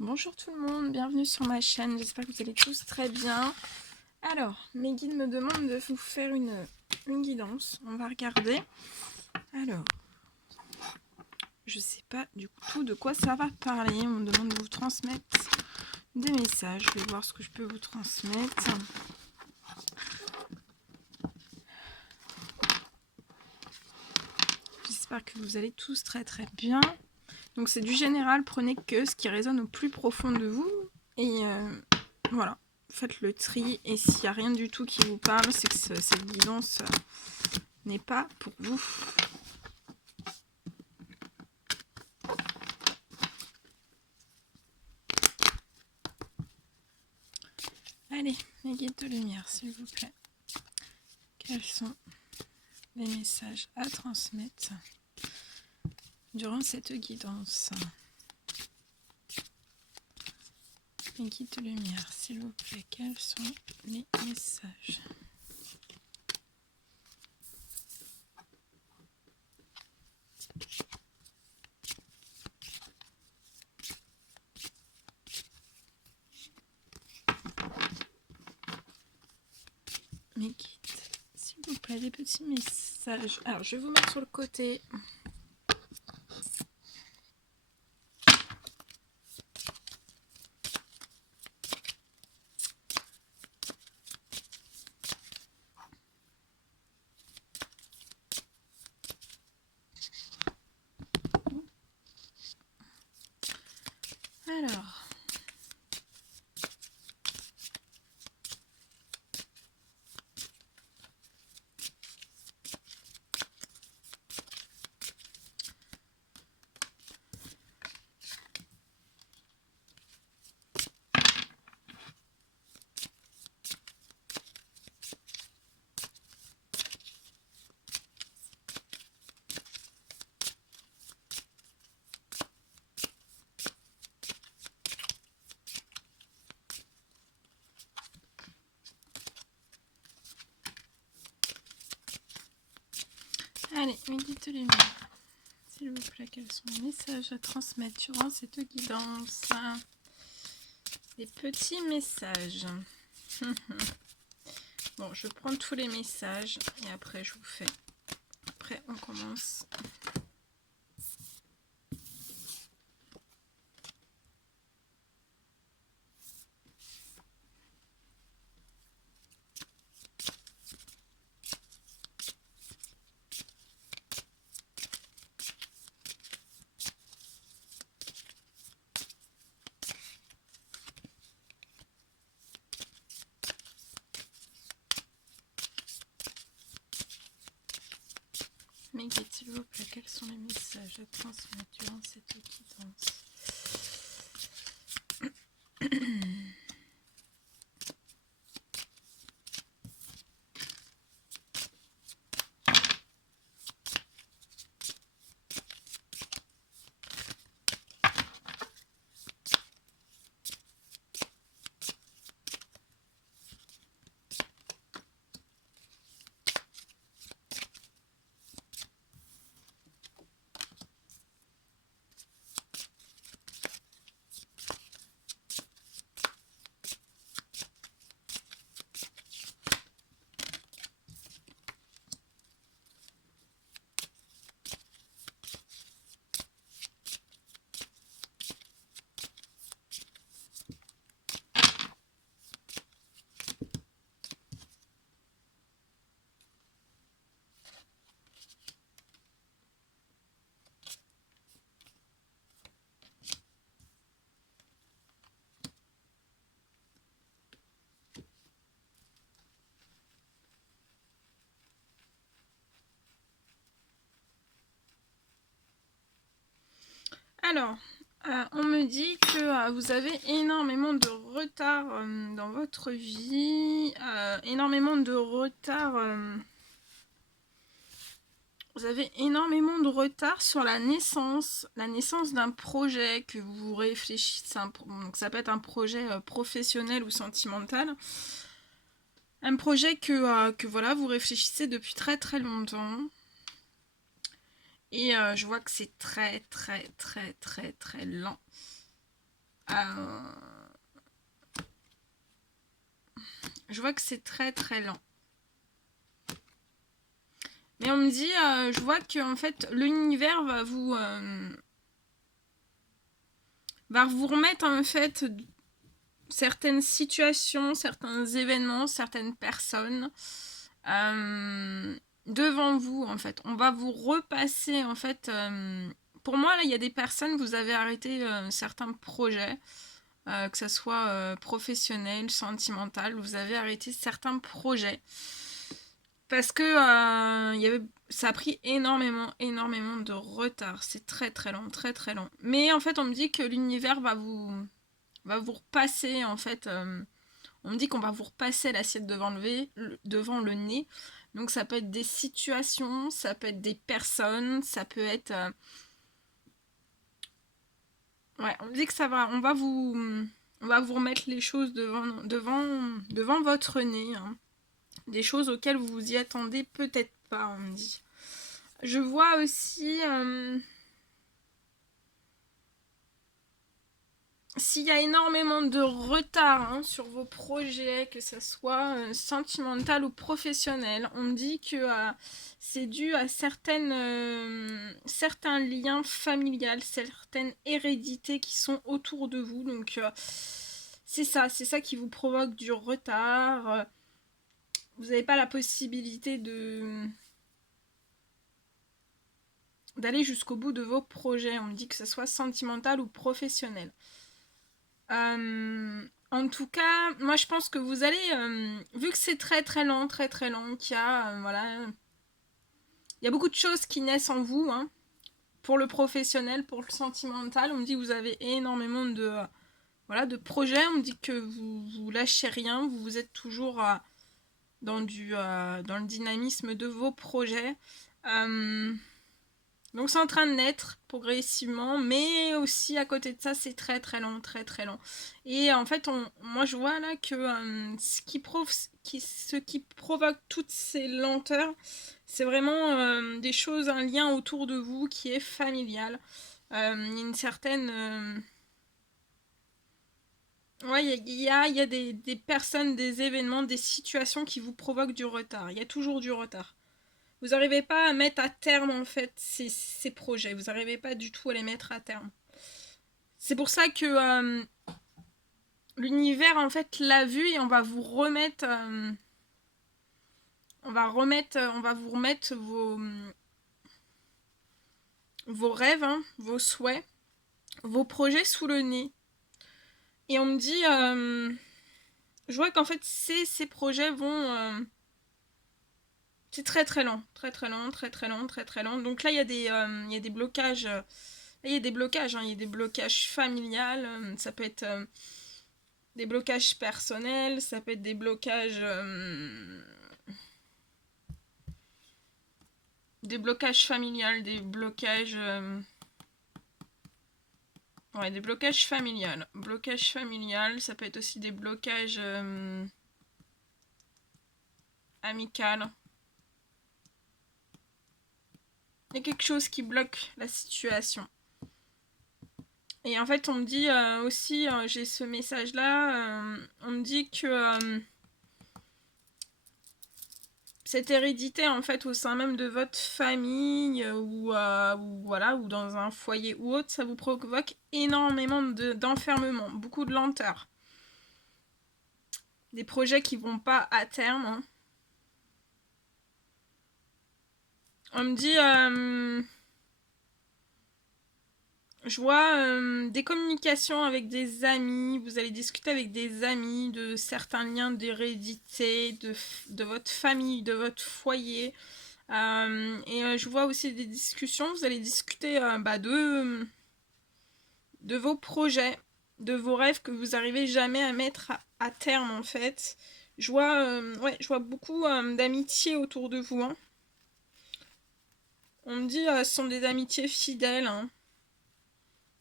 Bonjour tout le monde, bienvenue sur ma chaîne, j'espère que vous allez tous très bien. Alors, mes guides me demandent de vous faire une guidance, on va regarder. Alors, je sais pas du tout de quoi ça va parler, on me demande de vous transmettre des messages, je vais voir ce que je peux vous transmettre. J'espère que vous allez tous très bien. Donc c'est du général, prenez que ce qui résonne au plus profond de vous et voilà, faites le tri et s'il n'y a rien du tout qui vous parle, c'est que cette guidance n'est pas pour vous. Allez, mes guides de lumière, s'il vous plaît. Quels sont les messages à transmettre durant cette guidance? Mes guides de lumière, s'il vous plaît, quels sont les messages? Mes guides, s'il vous plaît, des petits messages. Alors, je vais vous mettre sur le côté. Alors, allez, mes guides de lumière, s'il vous plaît, quels sont les messages à transmettre durant cette guidance? Des petits messages. Bon, je prends tous les messages et après je vous fais. Après, on commence. Mes guides, s'il vous plaît, quels sont les messages à transmettre durant cette guidance? Alors, on me dit que vous avez énormément de retard dans votre vie, énormément de retard. Vous avez énormément de retard sur la naissance d'un projet que vous réfléchissez. Donc ça peut être un projet professionnel ou sentimental. Un projet que voilà, vous réfléchissez depuis très longtemps. Et je vois que c'est très lent Je vois que c'est très très lent. Mais on me dit, je vois que en fait, l'univers va vous remettre en fait certaines situations, certains événements, certaines personnes devant vous en fait. On va vous repasser en fait. Pour moi là, il y a des personnes, vous avez arrêté certains projets, que ce soit professionnel, sentimental, vous avez arrêté certains projets parce que ça a pris énormément de retard. C'est très très lent, très très lent. Mais en fait, on me dit que l'univers va vous repasser en fait. On me dit qu'on va vous repasser l'assiette devant le nez. Donc ça peut être des situations, ça peut être des personnes, ça peut être. Ouais, on me dit que ça va. On va vous remettre les choses devant votre nez, hein. Des choses auxquelles vous vous y attendez peut-être pas, on me dit. Je vois aussi. S'il y a énormément de retard, hein, sur vos projets, que ce soit sentimental ou professionnel, on me dit que c'est dû à certains liens familiales, certaines hérédités qui sont autour de vous. Donc c'est ça qui vous provoque du retard. Vous n'avez pas la possibilité d'aller jusqu'au bout de vos projets. On me dit que ce soit sentimental ou professionnel. En tout cas, moi je pense que vous allez, vu que c'est très très lent, qu'il y a, voilà, il y a beaucoup de choses qui naissent en vous, hein, pour le professionnel, pour le sentimental. On me dit que vous avez énormément voilà, de projets. On me dit que vous lâchez rien, vous êtes toujours dans le dynamisme de vos projets. Donc c'est en train de naître progressivement, mais aussi à côté de ça, c'est très très lent, très très lent. Et en fait, moi je vois là que ce qui provoque toutes ces lenteurs, c'est vraiment des choses, un lien autour de vous qui est familial. Il y a une certaine... ouais, il y a des personnes, des événements, des situations qui vous provoquent du retard. Il y a toujours du retard. Vous n'arrivez pas à mettre à terme en fait ces projets. Vous n'arrivez pas du tout à les mettre à terme. C'est pour ça que l'univers en fait l'a vu et on va vous remettre, on va vous remettre vos rêves, hein, vos souhaits, vos projets sous le nez. Et on me dit, je vois qu'en fait ces projets vont c'est très très lent, très très lent, très très lent, très très lent. Donc là il y a des blocages. Il y a des blocages, hein. Il y a des blocages familiales, ça peut être des blocages personnels, ça peut être des blocages familiales, des blocages ouais, des blocages familiales. Blocage familial, ça peut être aussi des blocages amicales. Il y a quelque chose qui bloque la situation. Et en fait, on me dit aussi, j'ai ce message-là, on me dit que cette hérédité en fait au sein même de votre famille ou voilà ou dans un foyer ou autre, ça vous provoque énormément d'enfermement, beaucoup de lenteur, des projets qui vont pas à terme, hein. On me dit je vois des communications avec des amis, vous allez discuter avec des amis de certains liens d'hérédité, de votre famille, de votre foyer. Et je vois aussi des discussions, vous allez discuter de vos projets, de vos rêves que vous n'arrivez jamais à mettre à terme en fait. Je vois beaucoup d'amitiés autour de vous, hein. On me dit ce sont des amitiés fidèles, hein,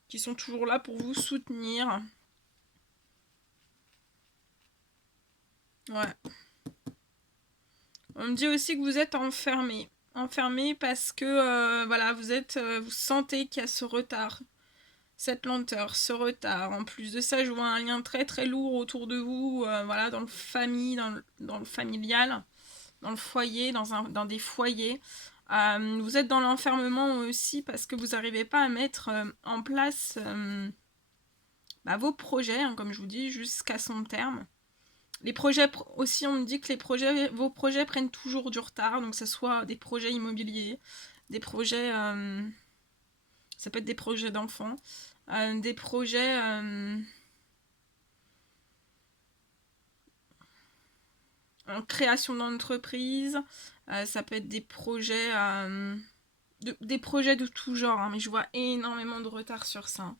qui sont toujours là pour vous soutenir. Ouais. On me dit aussi que vous êtes enfermé. Enfermé parce que voilà, vous sentez qu'il y a ce retard. cette lenteur, ce retard. En plus de ça, je vois un lien très très lourd autour de vous, voilà, dans le dans le familial, dans le foyer, dans des foyers. Vous êtes dans l'enfermement aussi parce que vous n'arrivez pas à mettre en place vos projets, hein, comme je vous dis, jusqu'à son terme. Les projets aussi, on me dit que vos projets prennent toujours du retard, donc que ce soit des projets immobiliers, des projets, ça peut être des projets d'enfants, des projets en création d'entreprise, ça peut être des projets de tout genre, hein, mais je vois énormément de retard sur ça.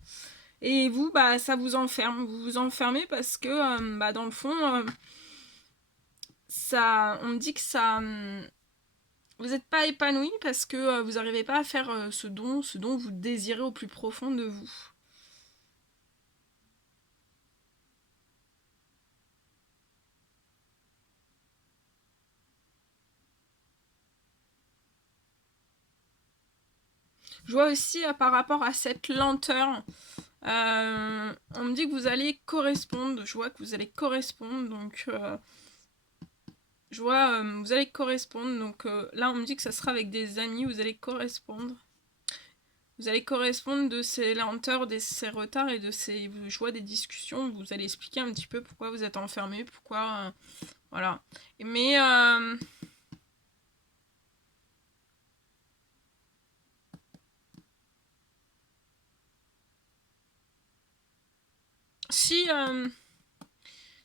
Et vous, ça vous enferme, vous vous enfermez parce que dans le fond, on me dit que ça, vous n'êtes pas épanoui parce que vous n'arrivez pas à faire ce dont vous désirez au plus profond de vous. Je vois aussi par rapport à cette lenteur, on me dit que vous allez correspondre, je vois que vous allez correspondre, donc je vois, vous allez correspondre, donc là on me dit que ça sera avec des amis, vous allez correspondre. Vous allez correspondre de ces lenteurs, de ces retards et de ces, je vois, des discussions, vous allez expliquer un petit peu pourquoi vous êtes enfermé, pourquoi, voilà. Mais si, de toute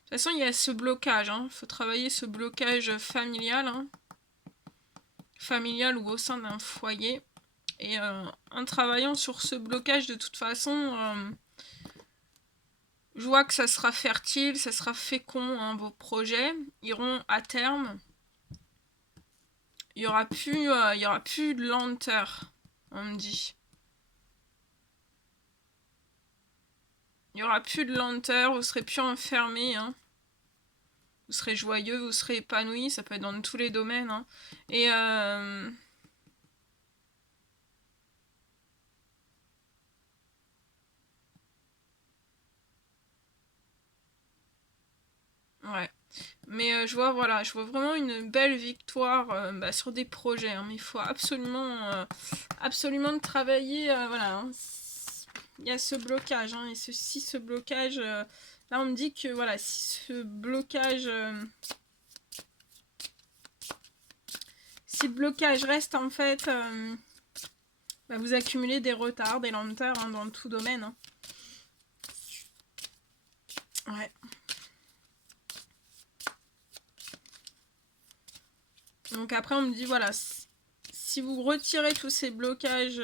façon, il y a ce blocage, hein. Faut travailler ce blocage familial, hein. Familial ou au sein d'un foyer. Et en travaillant sur ce blocage, de toute façon, je vois que ça sera fertile, ça sera fécond, hein, vos projets iront à terme. Il y aura plus de lenteur, on me dit. Il y aura plus de lenteur, vous serez plus enfermé, hein. Vous serez joyeux, vous serez épanoui, ça peut être dans tous les domaines, hein. Et ouais. Mais je vois, voilà, je vois vraiment une belle victoire sur des projets, hein, mais il faut absolument travailler, voilà, hein. Il y a ce blocage, hein, et si ce blocage, là on me dit que, voilà, si ce blocage, si le blocage reste, en fait, vous accumulez des retards, des lenteurs, hein, dans tout domaine, hein. Ouais. Donc après, on me dit, voilà, si vous retirez tous ces blocages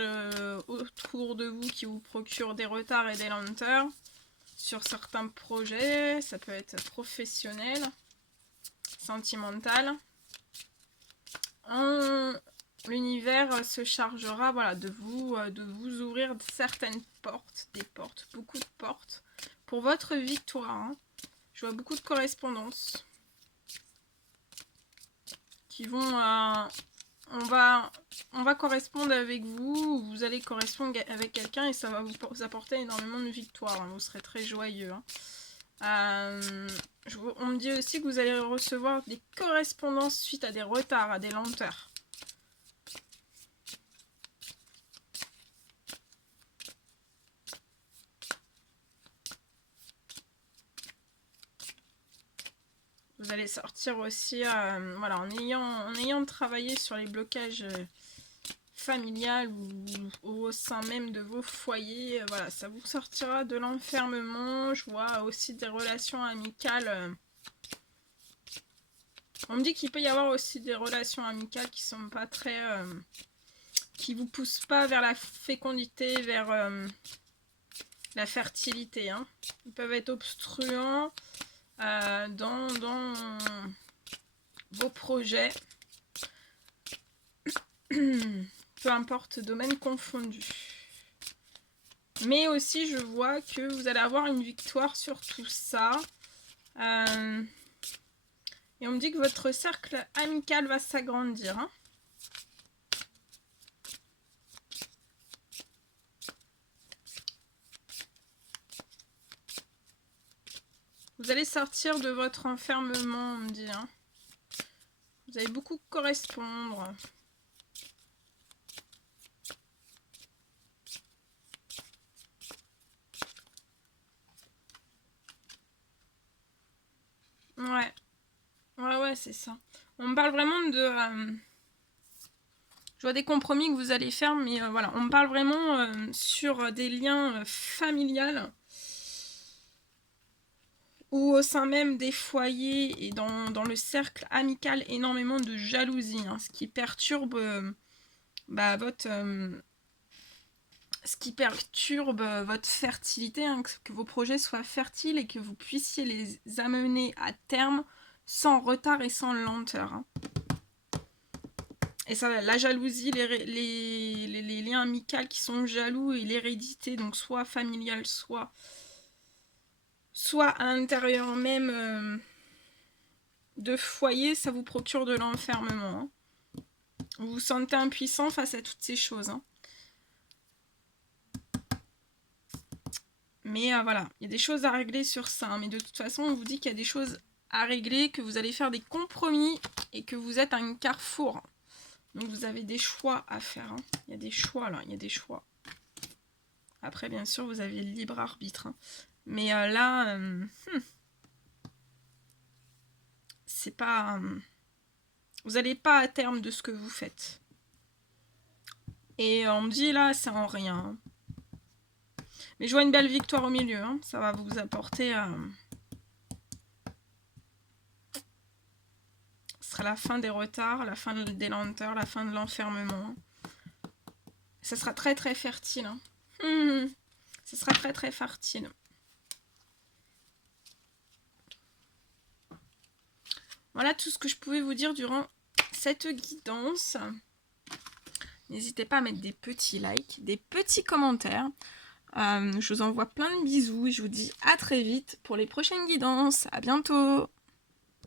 autour de vous qui vous procurent des retards et des lenteurs sur certains projets, ça peut être professionnel, sentimental, l'univers se chargera, voilà, de vous ouvrir certaines portes, beaucoup de portes, pour votre victoire, hein. Je vois beaucoup de correspondances qui vont... on va correspondre avec vous, vous allez correspondre avec quelqu'un et ça va vous apporter énormément de victoire, hein. Vous serez très joyeux, hein. On me dit aussi que vous allez recevoir des correspondances suite à des retards, à des lenteurs. Vous allez sortir aussi, voilà, en ayant travaillé sur les blocages familial ou au sein même de vos foyers, voilà, ça vous sortira de l'enfermement. Je vois aussi des relations amicales. On me dit qu'il peut y avoir aussi des relations amicales qui sont pas très... qui vous poussent pas vers la fécondité, vers la fertilité, hein. Ils peuvent être obstruants dans vos projets. Peu importe, domaine confondu. Mais aussi, je vois que vous allez avoir une victoire sur tout ça. Et on me dit que votre cercle amical va s'agrandir, hein. Vous allez sortir de votre enfermement, on me dit. Hein. Vous allez beaucoup correspondre. Ouais. Ouais, c'est ça. On me parle vraiment de... je vois des compromis que vous allez faire, mais voilà. On me parle vraiment sur des liens familiales. Ou au sein même des foyers et dans le cercle amical, énormément de jalousie. Hein, ce qui perturbe votre... ce qui perturbe votre fertilité, hein, que vos projets soient fertiles et que vous puissiez les amener à terme sans retard et sans lenteur. Hein. Et ça, la jalousie, les liens amicaux qui sont jaloux et l'hérédité, donc soit familiale, soit à l'intérieur même de foyer, ça vous procure de l'enfermement. Hein. Vous vous sentez impuissant face à toutes ces choses. Hein. Mais voilà, il y a des choses à régler sur ça. Hein. Mais de toute façon, on vous dit qu'il y a des choses à régler, que vous allez faire des compromis et que vous êtes à un carrefour. Donc vous avez des choix à faire. Hein. Il y a des choix là, il y a des choix. Après, bien sûr, vous avez le libre arbitre. Hein. Mais là, c'est pas... vous n'allez pas à terme de ce que vous faites. Et on me dit là, c'est en rien. Hein. Mais je vois une belle victoire au milieu. Hein. Ça va vous apporter... ce sera la fin des retards, la fin des lenteurs, la fin de l'enfermement. Ça sera très très fertile. Hein. Ça sera très très fertile. Voilà tout ce que je pouvais vous dire durant cette guidance. N'hésitez pas à mettre des petits likes, des petits commentaires. Je vous envoie plein de bisous et je vous dis à très vite pour les prochaines guidances. À bientôt!